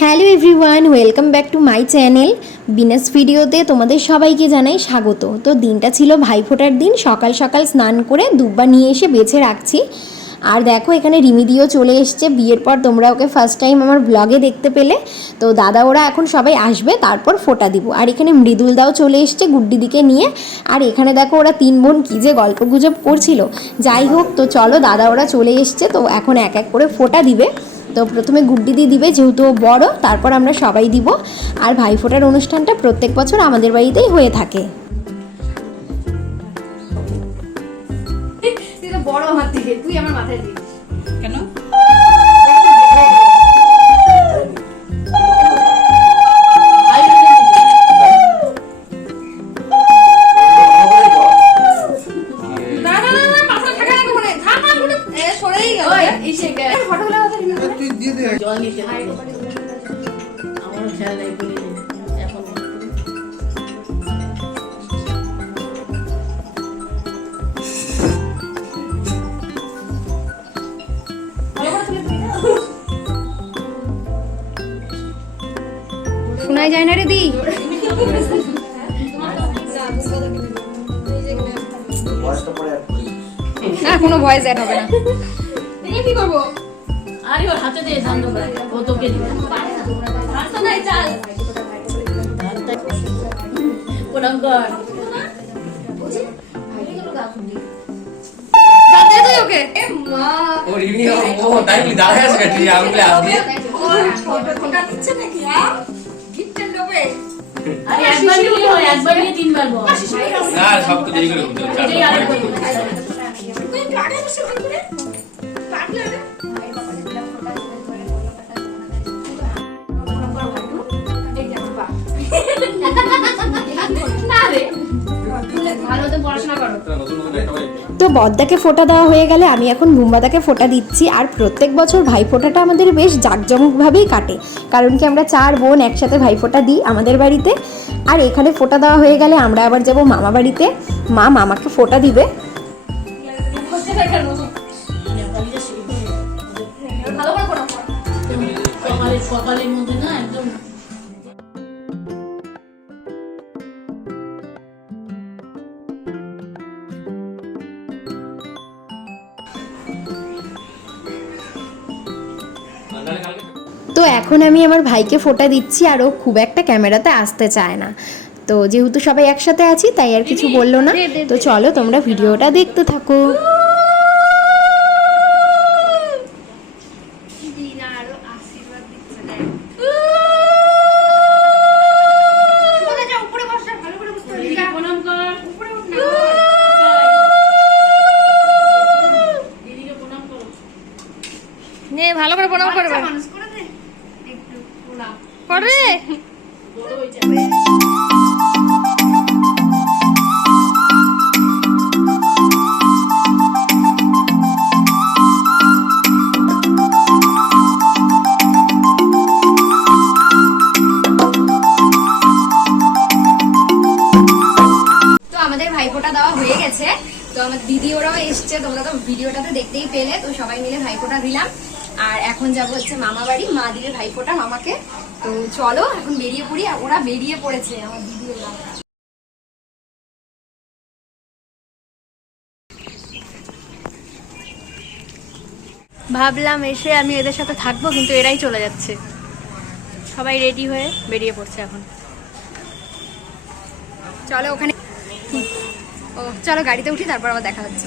Hello everyone, welcome back to my channel. Binas ভিডিওতে তোমাদের সবাইকে জানাই স্বাগত। তো দিনটা ছিল ভাইফোঁটার দিন, সকাল সকাল স্নান করে দুব্বা নিয়ে এসে বেছে রাখছি। আর দেখো, এখানে রিমিদিও চলে এসছে। বিয়ের পর তোমরা ওকে ফার্স্ট টাইম আমার ব্লগে দেখতে পেলে। তো দাদা, ওরা এখন সবাই আসবে, তারপর ফোটা দিব। আর এখানে মৃদুল দাও চলে এসছে গুড্ডিদিকে নিয়ে। আর এখানে দেখো, ওরা তিন বোন কী যে গল্প গুজব করছিল। যাই হোক, তো চলো, দাদা ওরা চলে এসছে, তো এখন এক এক করে ফোটা দিবে। তো প্রথমে গুড্ডিদি দিবে, যেহেতু বড়, তারপর আমরা সবাই দিব। আর ভাইফোঁটার অনুষ্ঠানটা প্রত্যেক বছর আমাদের বাড়িতেই হয়ে থাকে। ওই ইসে গে ফটোগুলো কথা দিবি জল নিতে হবে। আমারও খেয়াল নেই যায় না রে দি না কোনো ভয়েস অ্যাড হবে না কি করব আরে ওর হাতে দিয়ে ধান দেবে ও তোকে দিবে হাতটা নাই চাল প্রণাম কর এ মা ও ও ও তাই দাঁড়ায় আছে কাটি আঙুলে আপনি ওর ছোট ছোটা দিচ্ছে নাকি হ্যাঁ গিফটের আরে একবার নিয়ে হয় একবার নিয়ে তিনবার বল। না সব তো দেরি করে বলতে হবে। বদ্দাকে ফোঁটা দেওয়া হয়ে গেলে আমি এখন বুম্বাদাকে ফোঁটা দিচ্ছি। আর প্রত্যেক বছর ভাইফোঁটাটা আমাদের বেশ জাঁকজমকভাবেই কাটে। কারণ কি আমরা চার বোন একসাথে ভাইফোঁটা দিই আমাদের বাড়িতে। আর এখানে ফোঁটা দেওয়া হয়ে গেলে আমরা আবার যাব মামা বাড়িতে। মা মামাকে ফোঁটা দিবে। ভালো করে পড়া সকালে সকালের মধ্যে তো এখন আমি আমার ভাইকে ফোটা দিচ্ছি আর ও খুব একটা ক্যামেরাতে আসতে চায় না। তো যেহেতু সবাই একসাথে আছি তাই আর কিছু বলল না। তো চলো তোমরা ভিডিওটা দেখতে থাকো। ভালো করে বসতে হবে দিদিকে প্রণাম কর করে ভাইফোঁটা দেওয়া হয়ে গেছে। তো আমার দিদি ওরাও এসছে, তোমরা তো ভিডিওটাতে দেখতেই পেলে। তো সবাই মিলে ভাইফোঁটা দিলাম। আর এখন যাব হচ্ছে মামা বাড়ি মা দিবে ভাইফোঁটা, মামাকে তো চলো, এখন বেরিয়ে পড়ি। ওরা বেরিয়ে পড়েছে, আমার দিদি ভাবলাম এসে আমি এদের সাথে থাকব, কিন্তু এরাই চলে যাচ্ছে। সবাই রেডি হয়ে বেরিয়ে পড়ছে এখন। চলো ওখানে ও, চলো গাড়িতে উঠি, তারপর আবার দেখা হচ্ছে।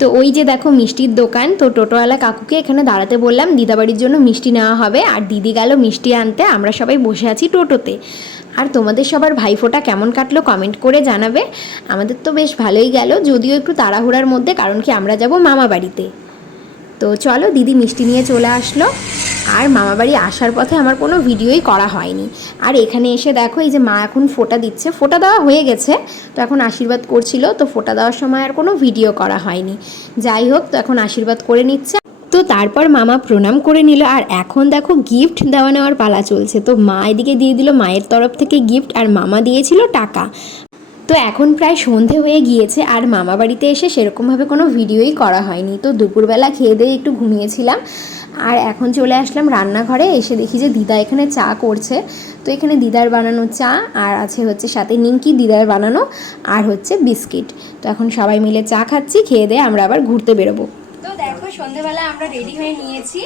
তো ওই যে দেখো মিষ্টির দোকান, তো টোটোওয়ালা কাকুকে এখানে দাঁড়াতে বললাম, দিদাবাড়ির জন্য মিষ্টি নেওয়া হবে, আর দিদি গেল মিষ্টি আনতে, আমরা সবাই বসে আছি টোটোতে। আর তোমাদের সবার ভাইফোঁটা কেমন কাটলো কমেন্ট করে জানাবে। আমাদের তো বেশ ভালোই গেল, যদিও একটু তাড়াহুড়ার মধ্যে, কারণ কি আমরা যাব মামা বাড়িতে তো চলো দিদি মিষ্টি নিয়ে চলে আসলো। আর মামা বাড়ি আসার পথে আমার কোনো ভিডিওই করা হয়নি। আর এখানে এসে দেখো, এই যে মা এখন ফোটা দিচ্ছে। ফোটা দেওয়া হয়ে গেছে, তো এখন আশীর্বাদ করছিল, তো ফোটা দেওয়ার সময় আর কোনো ভিডিও করা হয়নি। যাই হোক, তো এখন আশীর্বাদ করে নিচ্ছে। তো তারপর মামা প্রণাম করে নিল, আর এখন দেখো গিফট দেওয়া নেওয়ার পালা চলছে। তো মা এদিকে দিয়ে দিল মায়ের তরফ থেকে গিফট আর মামা দিয়েছিল টাকা। তো এখন প্রায় সন্ধে হয়ে গিয়েছে আর মামা বাড়িতে এসে সেরকমভাবে কোনো ভিডিওই করা হয়নি। তো দুপুরবেলা খেয়ে দিয়ে একটু ঘুমিয়েছিলাম আর এখন চলে আসলাম রান্নাঘরে, এসে দেখি যে দিদা এখানে চা করছে। তো এখানে দিদার বানানো চা আর আছে হচ্ছে সাথে নিমকি দিদার বানানো আর হচ্ছে বিস্কিট। তো এখন সবাই মিলে চা খাচ্ছি, খেয়ে দিয়ে আমরা আবার ঘুরতে বেরোবো। তো দেখো সন্ধেবেলা আমরা রেডি হয়ে নিয়েছি।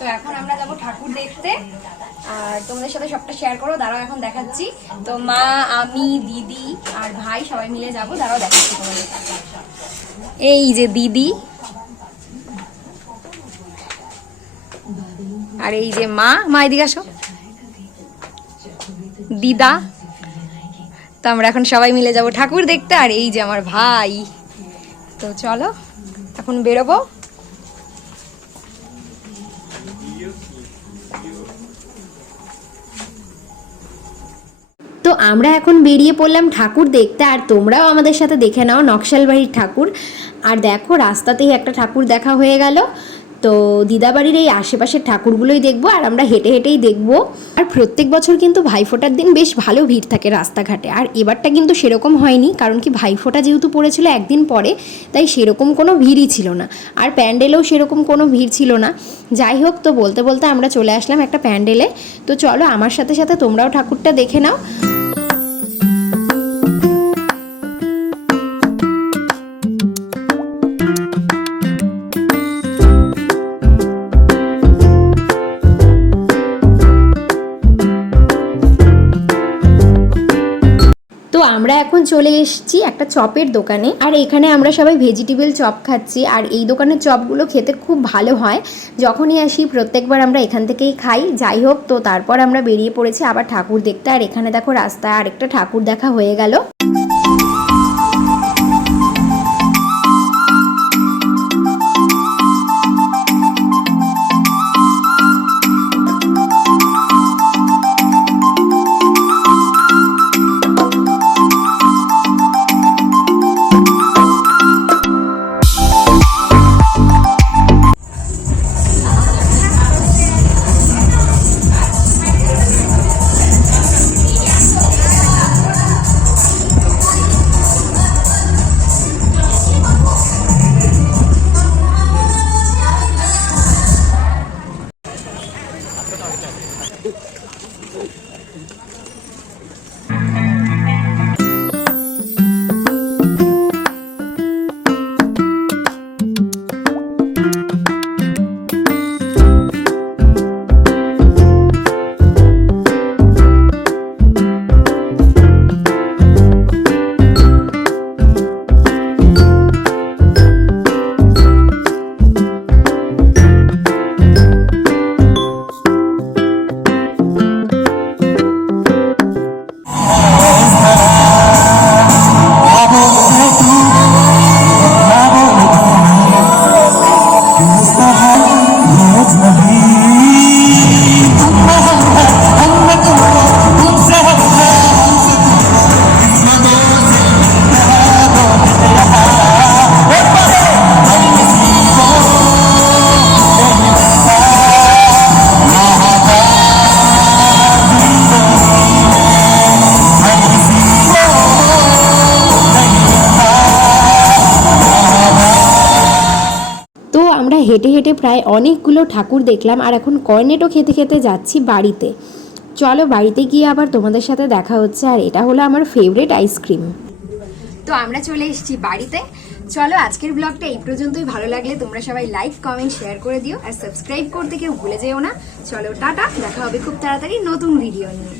তো এখন আমরা যাব ঠাকুর দেখতে। আর তোমাদের সাথে সবটা শেয়ার করো, দাঁড়াও এখন দেখাচ্ছি। তো মা, আমি, দিদি আর ভাই সবাই মিলে যাব, দাঁড়াও দেখাচ্ছি তোমাদের। এই যে দিদি। আর এই যে মা মা এদিকে আসো। দিদা। তো আমরা এখন সবাই মিলে যাব ঠাকুর দেখতে, আর এই যে আমার ভাই। তো চলো, এখন বেরোবো। তো আমরা এখন বেরিয়ে পড়লাম ঠাকুর দেখতে, আর তোমরাও আমাদের সাথে দেখে নাও নকশালবাড়ির ঠাকুর। আর দেখো, রাস্তাতেই একটা ঠাকুর দেখা হয়ে গেল। তো দিদাবাড়ির এই আশেপাশের ঠাকুরগুলোই দেখব, আর আমরা হেঁটে হেঁটেই দেখব। আর প্রত্যেক বছর কিন্তু ভাইফোঁটার দিন বেশ ভালো ভিড় থাকে রাস্তাঘাটে, আর এবারটা কিন্তু সেরকম হয়নি, কারণ কি ভাইফোঁটা যেহেতু পড়েছিল একদিন পরে, তাই সেরকম কোনো ভিড়ই ছিল না। আর প্যান্ডেলেও সেরকম কোনো ভিড় ছিল না। যাই হোক, তো বলতে বলতে আমরা চলে আসলাম একটা প্যান্ডেলে। তো চলো, আমার সাথে সাথে তোমরাও ঠাকুরটা দেখে নাও। এখন চলে এসেছি একটা চপের দোকানে। আর এখানে আমরা সবাই ভেজিটেবল চপ খাচ্ছি। আর এই দোকানের চপগুলো খেতে খুব ভালো হয়। যখনই আসি, প্রত্যেকবার আমরা এখান থেকেই খাই। যাই হোক, তো তারপর আমরা বেরিয়ে পড়েছি আবার ঠাকুর দেখতে। আর এখানে দেখো রাস্তায় আরেকটা ঠাকুর দেখা হয়ে গেল। তো হেঁটে হেঁটে প্রায় অনেকগুলো ঠাকুর দেখলাম আর এখন কর্নেটও খেতে খেতে যাচ্ছি বাড়িতে। চলো বাড়িতে গিয়ে আবার তোমাদের সাথে দেখা হচ্ছে আর এটা হলো আমার ফেভারিট আইসক্রিম তো আমরা চলে এসেছি বাড়িতে। চলো আজকের ব্লগটা এই পর্যন্তই। ভালো লাগলে তোমরা সবাই লাইক কমেন্ট শেয়ার করে দিও। আর সাবস্ক্রাইব করতে কেউ ভুলে যেও না। চলো টাটা, দেখা হবে খুব তাড়াতাড়ি নতুন ভিডিও নিয়ে।